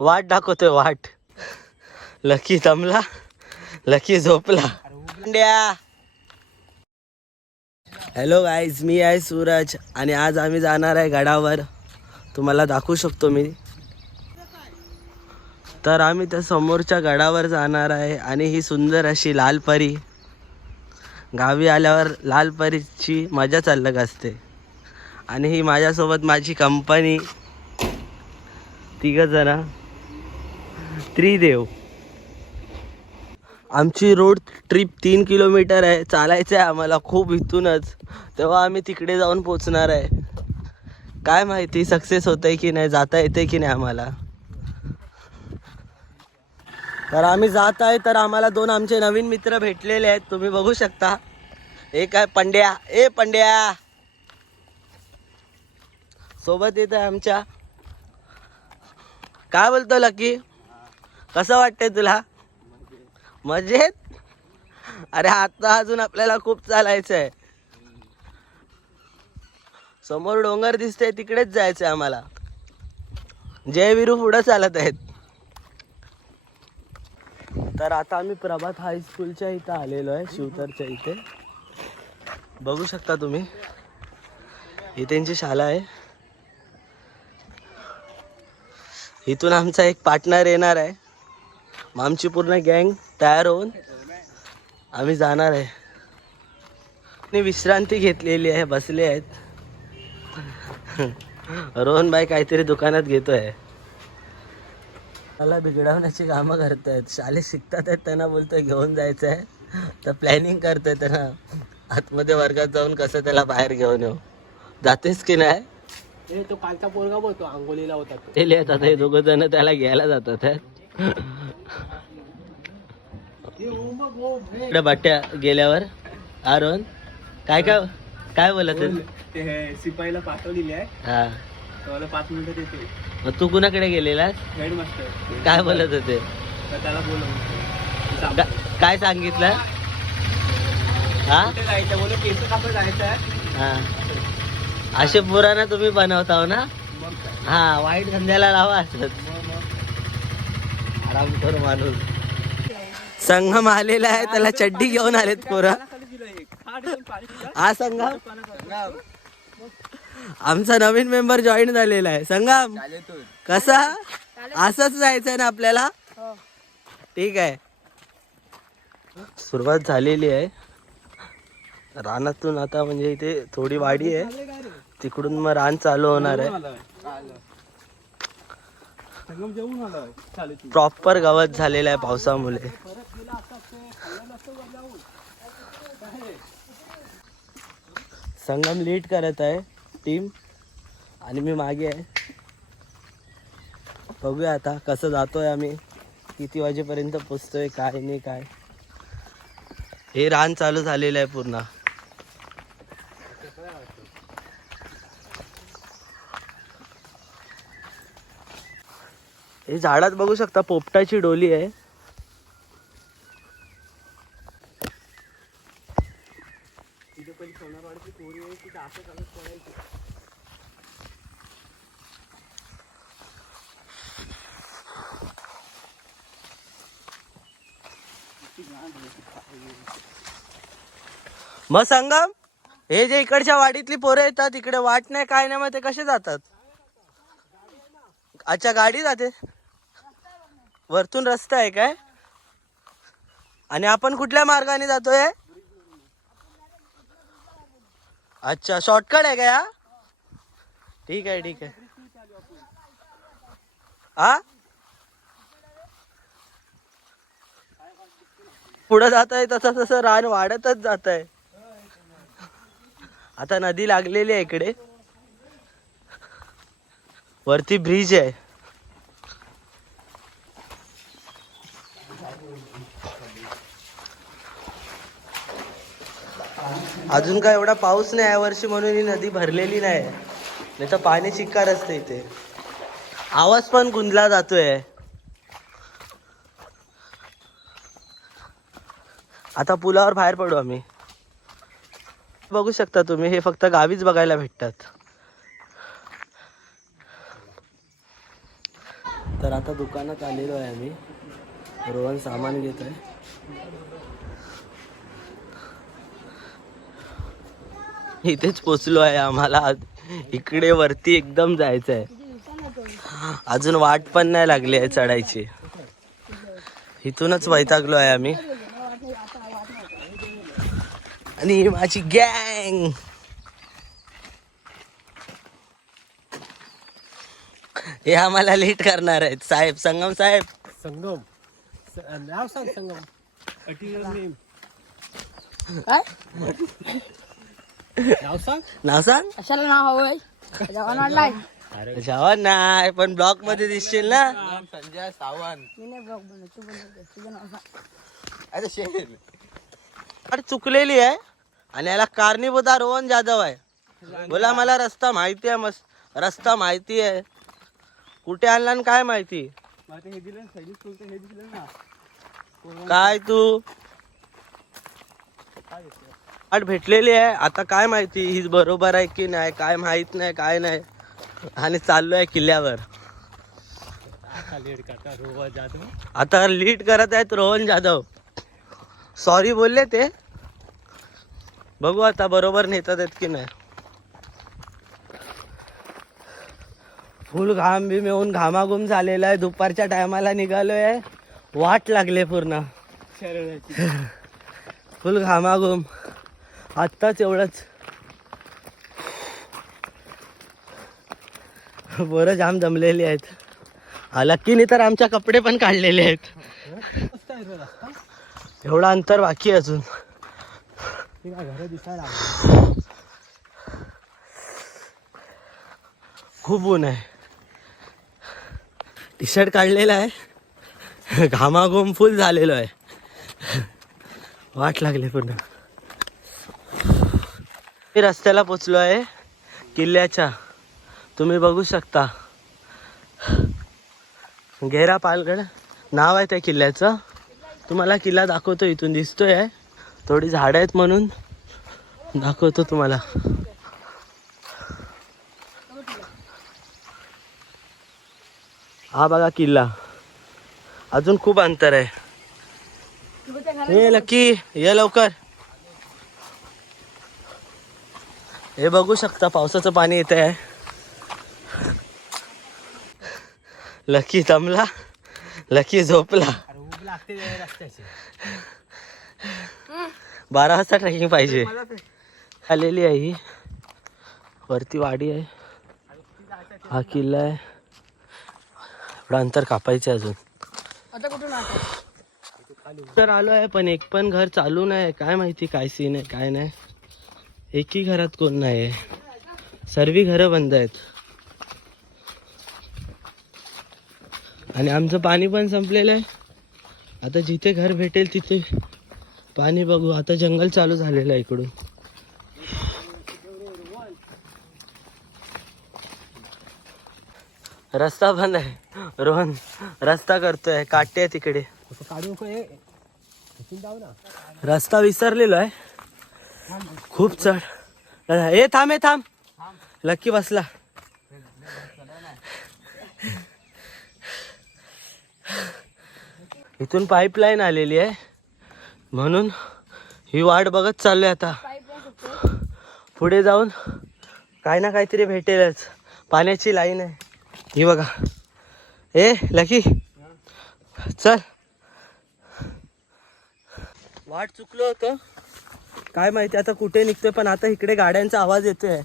वाट दाखवतोय वाट. लकी दमला, लकी झोपला. हॅलो गाईज, मी आहे सूरज आणि आज आम्ही जाणार आहे गडावर. तुम्हाला दाखवू शकतो मी. तर आम्ही त्या समोरच्या गडावर जाणार आहे आणि ही सुंदर अशी लाल परी. गावी आल्यावर लाल परीची मजाच अलग असते. आणि ही माझ्यासोबत माझी कंपनी, तिघजण, त्रिदेव. आमची रोड ट्रिप 3 किलोमीटर आहे. चालायचं आहे आम्हाला खूप इथूनच. तेव्हा आम्ही तिकडे जाऊन पोचणार आहे. काय माहिती सक्सेस होतंय की नाही, जाता येते की नाही आम्हाला. तर आम्ही जात आहे. तर आम्हाला 2 आमचे नवीन मित्र भेटलेले आहेत, तुम्ही बघू शकता. एक आहे पंड्या. ए पंड्या सोबत येत आहे आमच्या. काय बोलतो लकी, कसं वाटतंय तुला? मजेत. अरे आता अजून आपल्याला खूप चालायचं आहे. समोर डोंगर दिसते, तिकडेच जायचंय आम्हाला. जयवीरू पुढे चालत आहेत. तर आता आम्ही प्रभात हायस्कूलच्या इथं आलेलो आहे, शिवतरच्या इथे. बघू शकता तुम्ही, ही त्यांची शाळा आहे. इथून आमचा एक पार्टनर येणार आहे. मग आमची पूर्ण गँग तयार होऊन आम्ही जाणार आहे. मी विश्रांती घेतलेली आहे, बसले आहेत. रोहन भाई काहीतरी दुकानात घेतोय. मला बिघडवण्याची कामं करतायत. शाळेत शिकतात आहेत, त्यांना बोलतोय घेऊन जायचं आहे, तर प्लॅनिंग करतोय त्यांना आतमध्ये वर्गात जाऊन कसं त्याला बाहेर घेऊन येऊ. जातेस की नाही? तो कालचा पोरगा बोलतो, आंघोलीला होता तो. ते लिहितात, हे 2 जण त्याला घ्यायला जातात. इकडे बाट्या गेल्यावर आरोन काय काय काय बोलत ते शिपाईला पाठवलेली आहे. हा, त्याला 5 मिनिटं देते. मग तू कुणाकडे गेलेलास? हेडमास्टर काय बोलत होते? तर त्याला बोलवून काय सांगितलं? हा कुठे जायचं बोलू, केस कापड जायचं आहे. हा, असे पुराणा तुम्ही बनवताव ना. मग काय, हा, वाईट धंद्याला लावा असत. मग आराम कर माणूस. संगम आलेला आहे, त्याला चड्डी घेऊन आलेत पोरं. हा संगम, आमचा नवीन मेंबर जॉईन झालेला आहे. संगम कसा, असंच जायचंय ना आपल्याला? ठीक आहे. सुरुवात झालेली आहे रानातून. आता म्हणजे इथे थोडी वाडी आहे, तिकडून मग रान चालू होणार आहे. प्रॉपर गवत झालेलं आहे पावसामुळे. संगम लीड करत आहे टीम आणि मी मागे आहे. बघूया आता कसं जातोय आम्ही, किती वाजेपर्यंत पोचतोय, काय नाही काय. हे रान चालू झालेलं आहे पूर्ण. हे झाडात बघू शकता, पोपटाची डोली आहे. मग संगम, हे जे इकडच्या वाडीतली पोरं येतात, इकडे वाट नाही काय नाही, मग ते कसे जातात? अच्छा, गाडी जाते वरतून, रस्ता आहे काय? आणि आपण कुठल्या मार्गाने जातोय? अच्छा, शॉर्टकट आहे का? ठीक आहे ठीक आहे. हा, पुढे जात आहे तसं तसं रान वाढतच जात आहे. आता नदी लागलेली आहे इकडे, वरती ब्रिज आहे. अजून काय एवढा पाऊस नाही यावर्षी, म्हणून ही नदी भरलेली नाही तर पाणी चिक्कार असते इथे. आवाज पण गुंजला जातोय. आता पुलावर बाहेर पडू आम्ही. बघू शकता तुम्ही, हे फक्त गावीच बघायला भेटतात. तर आता दुकानात आलेलो आहे आम्ही. रोहन सामान घेत आहे. इथेच पोचलो आहे. आम्हाला इकडे वरती एकदम जायचं आहे. अजून वाट पण नाही लागली आहे चढायची. इथूनच वैतागलो आहे आम्ही. आणि ही माझी गँग. हे आम्हाला लेट करणार आहेत साहेब. संगम साहेब. संगम नाव सांग. संगम अटीरियर नेम काय नाव सांग. नाव सांग. कशाला नाव हवंय जवान वाढलाय. जवान नाही पण ब्लॉक मध्ये दिसशील ना. संजय सावंत. मी नाही ब्लॉग बनवत, तू बनवते. तुझं नाव सांग. अरे शेर अरे चुकलेली आहे. आणि याला कारणीभूत हा रोहन जाधव आहे. बोला मला रस्ता माहिती आहे. मस्त रस्ता माहिती आहे. कुठे आणला आणि काय माहिती. हे दिलं सैनिक स्कूलचं हे दिलं ना. काय तू आठ भेटलेली आहे. आता काय माहिती ही बरोबर आहे की नाही काय माहित नाही काय नाही. आणि चाललोय किल्ल्यावर. आता लीड करत आहेत रोहन जाधव. सॉरी बोलले ते. बघू आता बरोबर नेतात आहेत की नाही. फुल घाम बी येऊन घामाघूम झालेला आहे. दुपारच्या टायमाला निघालोय. वाट लागले पूर्ण. फुल घामाघूम. आत्ताच एवढंच. बरं जाम जमलेली आहेत. लकीने तर आमच्या कपडे पण काढलेले आहेत. एवढं अंतर बाकी आहे अजून. घर दिसायला खूप ऊन आहे. टी शर्ट काढलेला आहे. घामाघूम फुल झालेलो आहे. वाट लागली पूर्ण. मी रस्त्याला पोचलो आहे किल्ल्याच्या. तुम्ही बघू शकता. घेरा पालगड नाव आहे त्या किल्ल्याचं. तुम्हाला किल्ला दाखवतो. इथून दिसतोय आहे. थोडी झाडं आहेत म्हणून दाखवतो तुम्हाला. हा बघा किल्ला. अजून खूप अंतर आहे. हे लकी ये लवकर. हे बघू शकता पावसाचं पाणी येत आहे. लकी दमला. लकी झोपला. 12 वाजता ट्रेकिंग पाहिजे. आलेली आहे ही. वरती वाडी आहे. हा किल्ला आहे. एवढं अंतर कापायचं अजून. आता कुठून आता तर आलो आहे पण एक पण घर चालू नाही. काय माहिती काय सीन आहे काय नाही. एकही घरात कोण नाही आहे. सर्व घरं बंद आहेत. आणि आमचं पाणी पण संपलेलं आहे. आता जिथे घर भेटेल तिथे पाणी बघू. आता जंगल चालू झालेलं आहे इकडून. रस्ता बंद आहे. रोहन रस्ता करतोय. काटे आहे तिकडे. रस्ता विसरलेलो आहे. खूप चढ. हे थांब हे थांब. लकी बसला. इथून पाईपलाईन आलेली आहे म्हणून ही वाट बघत चाललोय आता. पुढे जाऊन काय ना काहीतरी भेटेलच. पाण्याची लाईन आहे ही बघा. ए लकी चल. वाट चुकलो होतो. काय माहिती आता कुठे निघतोय. पण आता इकडे गाड्यांचा आवाज येतोय.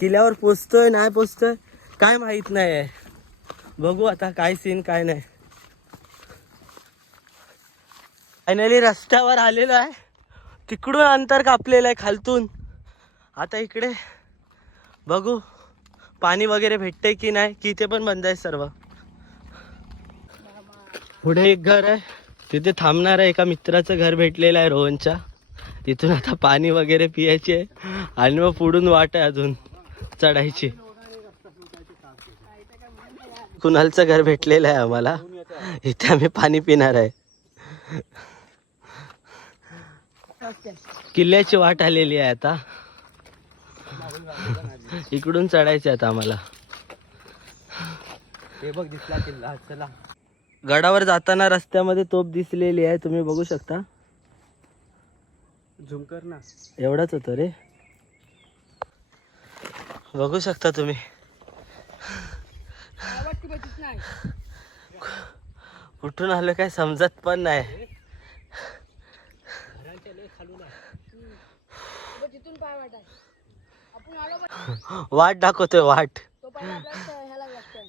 किल्ल्यावर पोचतोय नाही पोचतोय काय माहित नाही आहे. बघू आता काय सीन काय नाही. फायनली रस्त्यावर आलेलो आहे. तिकडून अंतर कापलेलं आहे खालतून. आता इकडे बघू पाणी वगैरे भेटते की नाही. की ते पण बंद आहे सर्व. पुढे एक घर आहे तिथे थांबणार आहे. एका मित्राचं घर भेटलेलं आहे रोहनच्या. तिथून आता पाणी वगैरे पियायचे आणि मग पुढून वाट आहे अजून चढायची. कुणालचं घर भेटलेलं आहे आम्हाला. इथे आम्ही पाणी पिणार आहे. किल्ल्याची वाट आलेली आहे आता. इकडून चढायचं आता आम्हाला. हे बघ दिसला किल्ला. चला. गडावर जाताना रस्त्यामध्ये तोप दिसलेली आहे, तुम्ही बघू शकता. झूम कर ना. एवढाच होतं रे, बघू शकता तुम्ही. आवडती बघित नाही. कुठून आलो काय समजत पण नाही. घरांच्या लय खालून आहे. बघ तिथून पाय वाटाय. आपण आलो बघ. वाट दाखवतोय वाट. तो पहिला आपल्याला ह्याला लागतोय.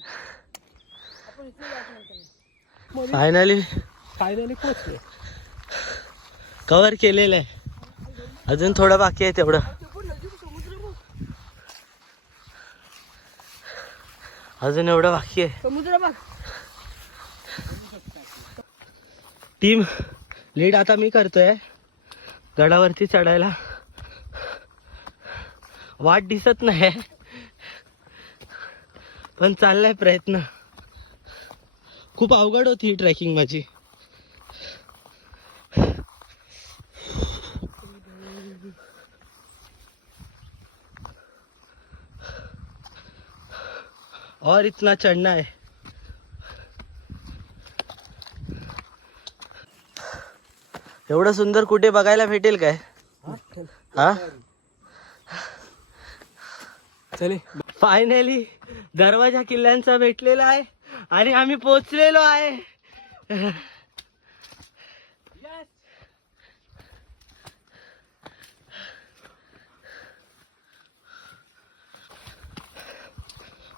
आपण इथून जायचं नंतर. फायनली पोचले. कव्हर केलेलं आहे. अजून थोडं बाकी आहे तेवढं. अजून एवढं बाकी आहे. समुद्र बघ. टीम लीड आता मी करतोय गडावरती चढायला. वाट दिसत नाही पण चाललाय प्रयत्न. खूप अवघड होती ही ट्रेकिंग माझी. और इतना चढ़ना है. एवढं सुंदर कुठे बघायला भेटेल काय? हा चले. फायनली दरवाजा किल्ल्यांचा भेटलेला आहे आणि आम्ही पोहोचलेलो आहे.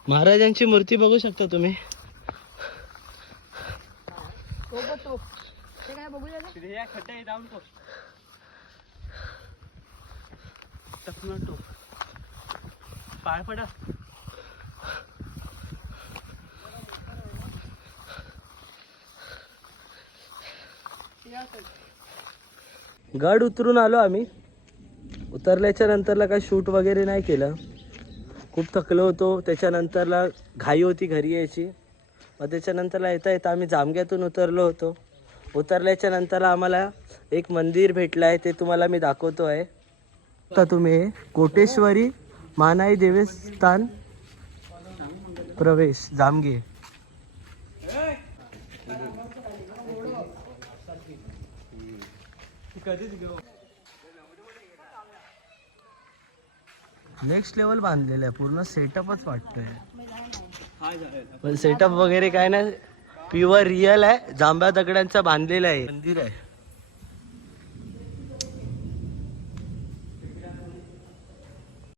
महाराजांची मूर्ती बघू शकता तुम्ही. तो बघ तो. ते काय बघूया ना. तिथे या खड्डा आहे, जाऊन तो. टपणार तो. पाय पडा. गड उतरून आलो आम्ही. उतरल्याच्या नंतरला काय शूट वगैरे नाही केलं. खूप थकलो होतो. त्याच्यानंतरला घाई होती घरी यायची. मग त्याच्यानंतरला येता येता आम्ही जामग्यातून उतरलो होतो. उतरल्याच्या नंतरला आम्हाला एक मंदिर भेटलं आहे, ते तुम्हाला मी दाखवतो आहे. आता तुम्ही कोटेश्वरी मानाई देवस्थान प्रवेश जामगे. नेक्स्ट लेवल बांधलेलं आहे, पूर्ण सेटअपच वाटतोय. पण सेटअप वगैरे काय नाही, प्युअर रिअल आहे. जांभ्या दगडांचा बांधलेलं आहे मंदिर आहे.